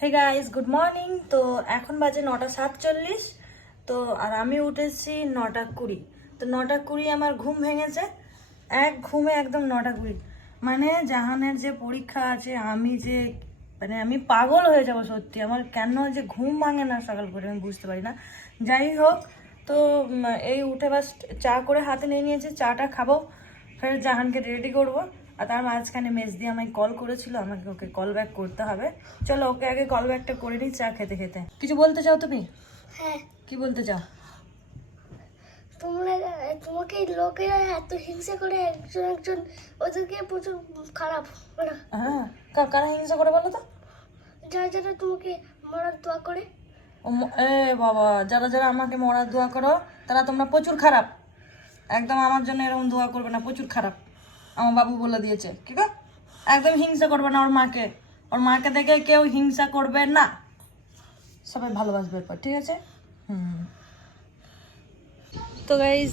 Hey guys, good morning. তো এখন বাজে 9:47। তো আর আমি উঠেছি 9:20। তো 9:20 আমার ঘুম ভেঙেছে, এক ঘুমে একদম 9:20। মানে জাহানের যে পরীক্ষা আছে, আমি পাগল হয়ে যাব সত্যি। আমার কেন যে ঘুম ভাঙে না সকাল করে আমি বুঝতে পারি না। যাই হোক, তো এই উঠে বাস চা করে হাতে নিয়ে নিয়েছি, চাটা খাবো, ফের জাহানকে রেডি করবো। আর তার মাঝখানে মেজদি আমায় কল করেছিল, আমাকে ওকে কল ব্যাক করতে হবে। চলো ওকে আগে কল ব্যাকটা করে নিই চা খেতে খেতে। কিছু বলতে চাও তুমি? হ্যাঁ, কি বলতে চাও? তোমাকে লোকেরা এত হিংসা করে, একজন একজন ওদেরকে প্রচুর খারাপ ওরা। হ্যাঁ, কারা হিংসা করে বলো তো? যারা যারা তোমাকে মরার দোয়া করে। এ বাবা, যারা যারা আমাকে মরার দোয়া করো তারা তোমরা প্রচুর খারাপ। একদম আমার জন্য এরকম দোয়া করবে না, প্রচুর খারাপ। আমার বাবু বলে দিয়েছে, ঠিক আছে? একদম হিংসা করবে না ওর মাকে দেখে কেউ হিংসা করবে না, সবাই ভালোবাসবে এরপর, ঠিক আছে? তো গাইজ,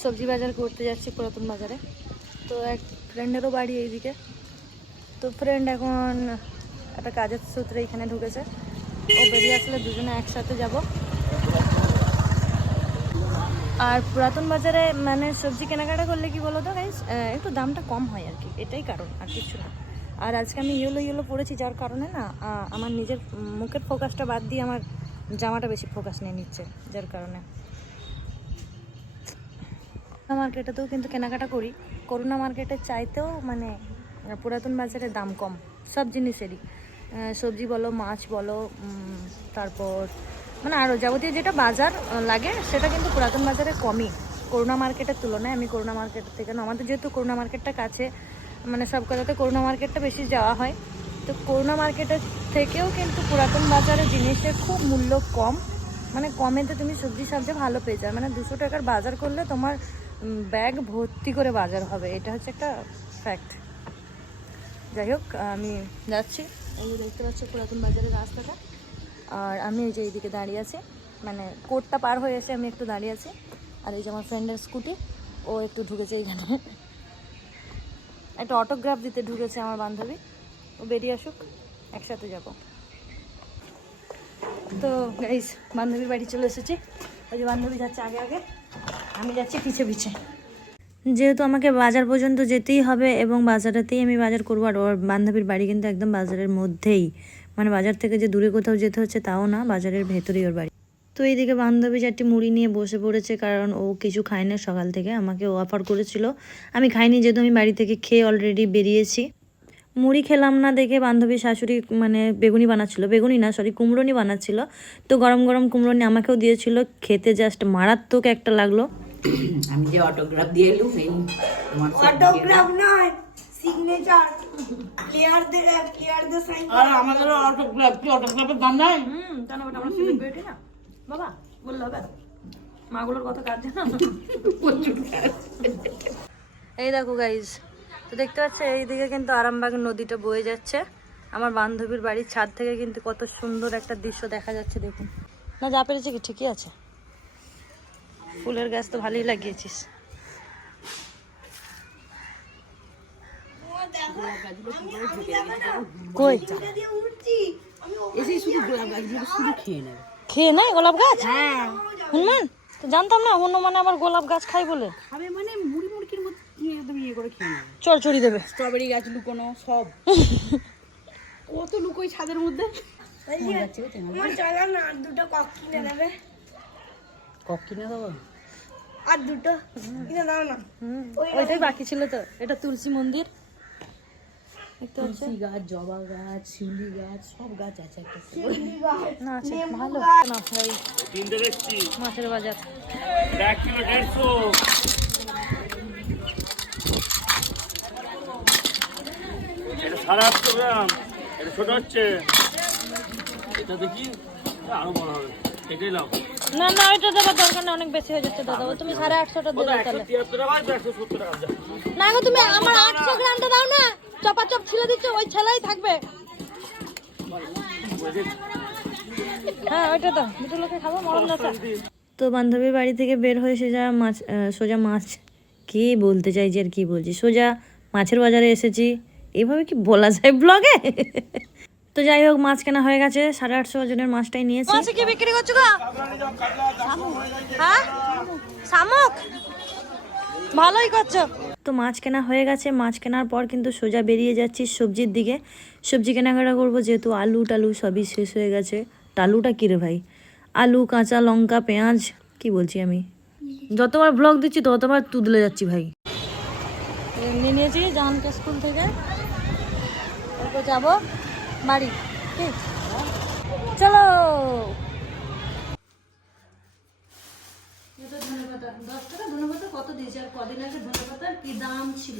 সবজি বাজার করতে যাচ্ছি পুরাতন বাজারে। তো এক ফ্রেন্ডেরও বাড়ি এইদিকে। তো ফ্রেন্ড এখন একটা কাজের সূত্রে এখানে ঢুকেছে, ও বেরিয়ে আসলে দুজনে একসাথে যাব। আর পুরাতন বাজারে মানে সবজি কেনাকাটা করলে কি বলো তো গাইজ, একটু দামটা কম হয় আর কি, এটাই কারণ, আর কিছু না। আর আজকে আমি ইয়েলো পরেছি, যার কারণে না আমার নিজের মুখের ফোকাসটা বাদ দিয়ে আমার জামাটা বেশি ফোকাস নিয়ে নিচ্ছে, যার কারণে। মার্কেটেতেও কিন্তু কেনাকাটা করি, করোনা মার্কেটের চাইতেও মানে পুরাতন বাজারে দাম কম সব জিনিসেরই। সবজি বলো, মাছ বলো, তারপর মানে আরও যাবতীয় যেটা বাজার লাগে সেটা কিন্তু পুরাতন বাজারে কমই করোনা মার্কেটের তুলনায়। আমি করোনা মার্কেট থেকে না, আমাদের যেহেতু করোনা মার্কেটটা কাছে, মানে সব কথাতে করোনা মার্কেটটা বেশি যাওয়া হয়, তো করোনা মার্কেটের থেকেও কিন্তু পুরাতন বাজারে জিনিসের খুব মূল্য কম। মানে কমেতে তুমি সবজি ভালো পেয়ে যাও, মানে 200 টাকার বাজার করলে তোমার ব্যাগ ভর্তি করে বাজার হবে, এটা হচ্ছে একটা ফ্যাক্ট। যাই হোক, আমি যাচ্ছি, এই যে দেখতে পাচ্ছি পুরাতন বাজারের রাস্তাটা। আর আমি এই যে এইদিকে দাঁড়িয়ে আছি, মানে কোর্টটা পার হয়ে এসে আমি একটু দাঁড়িয়ে আছি। আর এই যে আমার ফ্রেন্ডের স্কুটি, ও একটু ঢুকেছে এইখানে, একটা অটোগ্রাফ দিতে ঢুকেছে আমার বান্ধবী। ও বেরিয়ে আসুক, একসাথে যাব। তো গাইস, বান্ধবীর বাড়ি চলে এসেছি। ওই যে বান্ধবী যাচ্ছে আগে আগে, আমি যাচ্ছি পিছে পিছে। যেহেতু আমাকে বাজার পর্যন্ত যেতেই হবে এবং বাজারেতেই আমি বাজার করবো, আর ওর বান্ধবীর বাড়ি কিন্তু একদম বাজারের মধ্যেই, মানে বাজার থেকে যে দূরে কোথাও যেতে হচ্ছে তাও না, বাজারের ভেতরেই ওর বাড়ি। তো এইদিকে বান্ধবী 4টি মুড়ি নিয়ে বসে পড়েছে, কারণ ও কিছু খায় না সকাল থেকে, আমাকে ও অফার করেছিল, আমি খাইনি যেহেতু আমি বাড়ি থেকে খেয়ে অলরেডি বেরিয়েছি। মুড়ি খেলাম না দেখে বান্ধবী শাশুড়ি মানে বেগুনি বানাচ্ছিল, বেগুনি না সরি কুমড়োনি বানাচ্ছিল। তো গরম গরম কুমড়োনি আমাকেও দিয়েছিল, খেতে জাস্ট মারাত্মক একটা লাগলো। আমি যে অটোগ্রাফ দিয়ে এলুম, এই অটোগ্রাফ নয়, সিগনেচার, প্লেয়ারদের সাইন। আর আমাদের অটোগ্রাফ, কি অটোগ্রাফের দাম নাই? কেন ওটা আমরা সেলিব্রিটি না বাবা, বললে হবে? মাগুলোর কথা কাটছে না। এই দেখো গাইজ, তো দেখতে পাচ্ছ এইদিকে কিন্তু আরামবাগ নদীটা বয়ে যাচ্ছে। আমার বান্ধবীর বাড়ির ছাদ থেকে কিন্তু কত সুন্দর একটা দৃশ্য দেখা যাচ্ছে, দেখুন। না যা পেরেছি কি ঠিকই আছে, ফুলের গাছ তো ভালোই লাগিয়েছিস। কই এসেই শুধু গোলাপ গাছগুলো শুধু খেয়ে নেবে। খেয়ে নাই গোলাপ গাছ? হ্যাঁ, হনুমান তো জানতাম না, হনুমান আবার গোলাপ গাছ খাই বলে। খাবে মানে মুড়ি মুড়কির মতো একদম ইয়ে করে খেয়ে নেবে। চড়চড়ি দেবে। স্ট্রবেরি গাছ লুকোনো সব, কত লুকোই ছাদের মধ্যে। চলো না, আর দুটো কক কিনে দেবে। কক কিনে দেবো? আর দুটো কিনে দাও না। ওইটাই বাকি ছিল। তো এটা তুলসী মন্দির দেখতে পাচ্ছ? তুলসী গাছ, জবা গাছ, শিউলি গাছ, সব গাছ আছে একটা না আছে ভালো না ভাই। মাছের বাজার 1 কিলো 150। এটা 850 গ্রাম, এটা ছোট হচ্ছে, এটা দেখি আরো বড় হবে, এটাই লাভ। না না ওইটা দেওয়ার দরকার না, অনেক বেশি হয়ে যাচ্ছে দাদা। তুমি 850টা দিয়ে দাও তাহলে। 173 টাকা 170 টাকা যা। না গো, তুমি আমার 800 গ্রামটা দাও না, চপাচপ ছিলে দিচ্ছ, ওই ছেলাই থাকবে। হ্যাঁ ওইটা তো দুটো লোকে খাবো, মরণ দশা। তো বান্ধবীর বাড়ি থেকে বের হয়ে সোজা মাছ কি বলতে চাইছি আর কি বলছি, সোজা মাছের বাজারে এসেছি, এইভাবে কি বলা যায় ব্লগে? তো যাই হোক, মাছ কেনা হয়ে গেছে, 850 ওজনের মাছটাই নিয়েছি। মাছ কি বিক্রি করছো গো? হ্যাঁ, শামুক, ভালোই করছো। তো মাছ কেনা হয়ে গেছে, মাছ কেনার পর কিন্তু সোজা বেরিয়ে যাচ্ছি সবজির দিকে। সবজি কেনাকাটা করবো, যেহেতু আলু টালু সবই শেষ হয়ে গেছে। টালুটা কি রে ভাই, আলু, কাঁচা লঙ্কা, পেঁয়াজ, কি বলছি আমি, যতবার ব্লগ দিচ্ছি ততবার তুদলে যাচ্ছি ভাই। নিয়ে নিয়েছি জাহানকে স্কুল থেকে, তারপর যাবো বাড়ি। ঠিক, চলো। ধনেপাতা 10 টাকা, ধনেপাতা কত দিয়েছে? আর কদিন আগে ধনেপাতার কি দাম ছিল,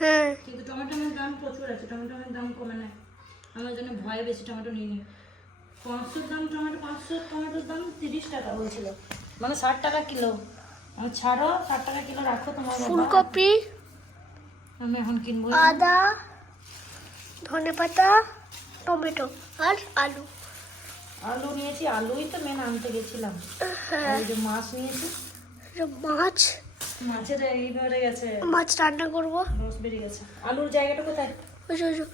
হ্যাঁ কিন্তু টমেটোর দাম প্রচুর আছে, টমেটোর দাম কমে না। আমার জন্য ভয়ে বেশি টমেটো নিয়ে নিই। 500 দাম টমেটো, 500 টমেটোর দাম 30 টাকা বলছিল, মানে 60 টাকা কিলো। আমি ছাড়ো, 60 টাকা কিলো রাখো তোমার বাবা, ফুলকপি, আমি এখন কিনবো। আদা, ধনেপাতা, টমেটো আর আলু। আলু নিয়েছি, আলুই তো মেন আনতে গেছিলাম। আর এই যে মাছ নিয়েছি, মাছ, মাছের এই বেড়ে গেছে, মাছ রান্না করবো। রস বেরিয়ে গেছে। আলুর জায়গাটা কোথায়? ওই যে